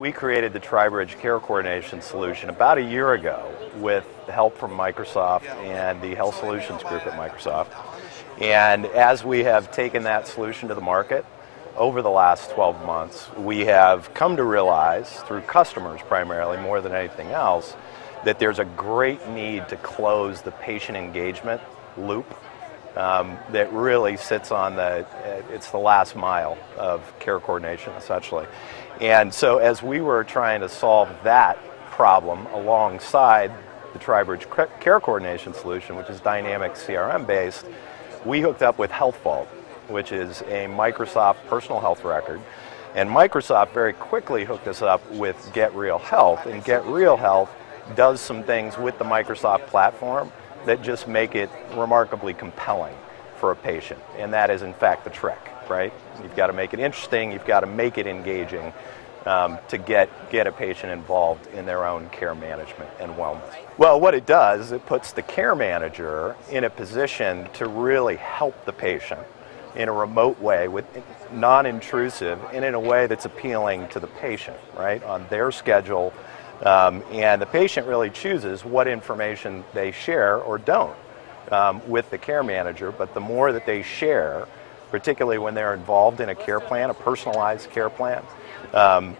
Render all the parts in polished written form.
We created the Tri-Bridge Care Coordination solution about a year ago with help from Microsoft and the Health Solutions Group at Microsoft. And as we have taken that solution to the market over the last 12 months, we have come to realize, through customers primarily more than anything else, that there's a great need to close the patient engagement loop that really sits on it's the last mile of care coordination, essentially. And so as we were trying to solve that problem alongside the Tri-Bridge Care Coordination solution, which is dynamic CRM based, we hooked up with HealthVault, which is a Microsoft personal health record. And Microsoft very quickly hooked us up with Get Real Health, and Get Real Health does some things with the Microsoft platform that just make it remarkably compelling for a patient. And that is in fact the trick, right? You've got to make it interesting, you've got to make it engaging to get a patient involved in their own care management and wellness. Well, what it does, it puts the care manager in a position to really help the patient in a remote way, with non-intrusive, and in a way that's appealing to the patient, right, on their schedule. And the patient really chooses what information they share or don't with the care manager, but the more that they share, particularly when they're involved in a care plan, a personalized care plan,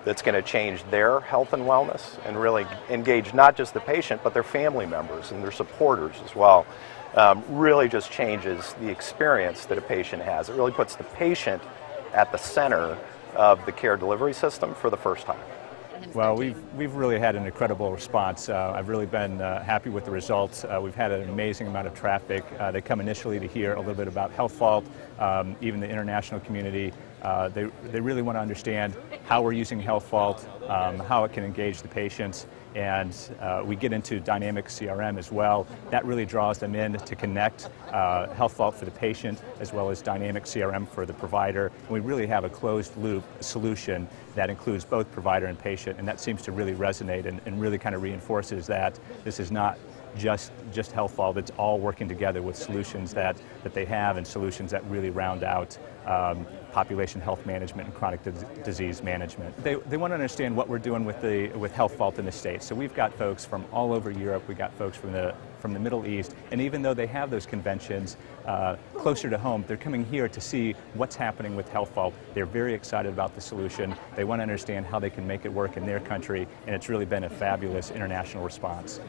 that's going to change their health and wellness and really engage not just the patient, but their family members and their supporters as well. Really just changes the experience that a patient has. It really puts the patient at the center of the care delivery system for the first time. Well, we've really had an incredible response. I've really been happy with the results. We've had an amazing amount of traffic. They come initially to hear a little bit about HealthVault, even the international community. They really want to understand how we're using HealthVault, how it can engage the patients, and we get into dynamic CRM as well. That really draws them in to connect HealthVault for the patient as well as dynamic CRM for the provider. And we really have a closed loop solution that includes both provider and patient, and that seems to really resonate and really kind of reinforces that this is not just HealthVault. It's all working together with solutions that they have and solutions that really round out population health management and chronic disease management. They want to understand what we're doing with HealthVault in the States. So we've got folks from all over Europe, we've got folks from the Middle East, and even though they have those conventions closer to home, they're coming here to see what's happening with HealthVault. They're very excited about the solution. They want to understand how they can make it work in their country, and it's really been a fabulous international response.